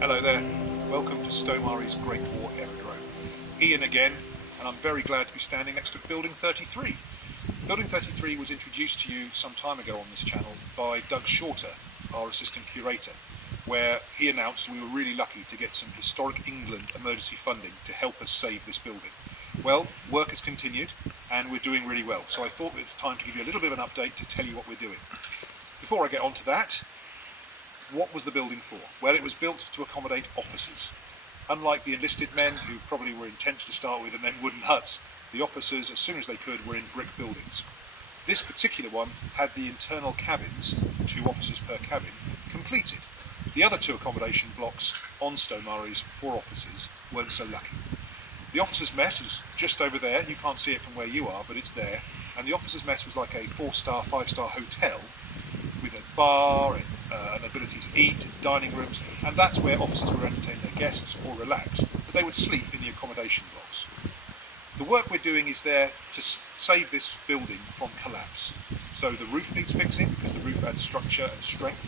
Hello there, welcome to Stow Great War Aerodrome. Ian again, and I'm very glad to be standing next to Building 33. Building 33 was introduced to you some time ago on this channel by Doug Shorter, our assistant curator, where he announced we were really lucky to get some Historic England emergency funding to help us save this building. Well, work has continued and we're doing really well, so I thought it's time to give you a little bit of an update to tell you what we're doing. Before I get on to that, what was the building for? Well, it was built to accommodate officers. Unlike the enlisted men, who probably were in tents to start with and then wooden huts, the officers, as soon as they could, were in brick buildings. This particular one had the internal cabins, 2 officers per cabin, completed. The other 2 accommodation blocks on Stow for officers weren't so lucky. The officers' mess is just over there. You can't see it from where you are, but it's there. And the officers' mess was like a 4-star, 5-star hotel with a bar and an ability to eat, dining rooms, and that's where officers would entertain their guests or relax, but they would sleep in the accommodation blocks. The work we're doing is there to save this building from collapse. So the roof needs fixing because the roof adds structure and strength.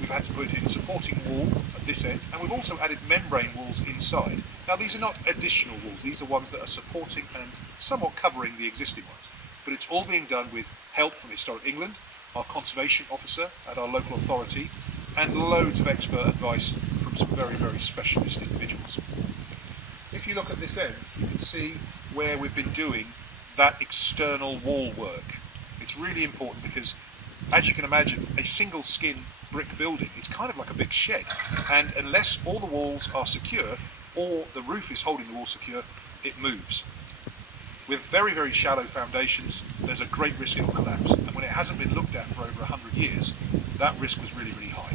We've had to put in a supporting wall at this end, and we've also added membrane walls inside. Now these are not additional walls, these are ones that are supporting and somewhat covering the existing ones, but it's all being done with help from Historic England, our conservation officer at our local authority, and loads of expert advice from some very, very specialist individuals. If you look at this end, you can see where we've been doing that external wall work. It's really important because, as you can imagine, a single skin brick building, it's kind of like a big shed, and unless all the walls are secure or the roof is holding the wall secure, it moves. With very, very shallow foundations, there's a great risk it will collapse, and when it hasn't been looked at for over 100 years, that risk was really, really high.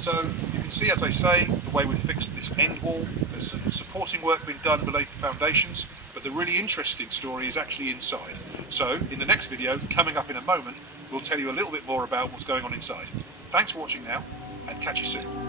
So you can see, as I say, the way we've fixed this end wall. There's some supporting work being done below the foundations, but the really interesting story is actually inside. So in the next video, coming up in a moment, we'll tell you a little bit more about what's going on inside. Thanks for watching now, and catch you soon.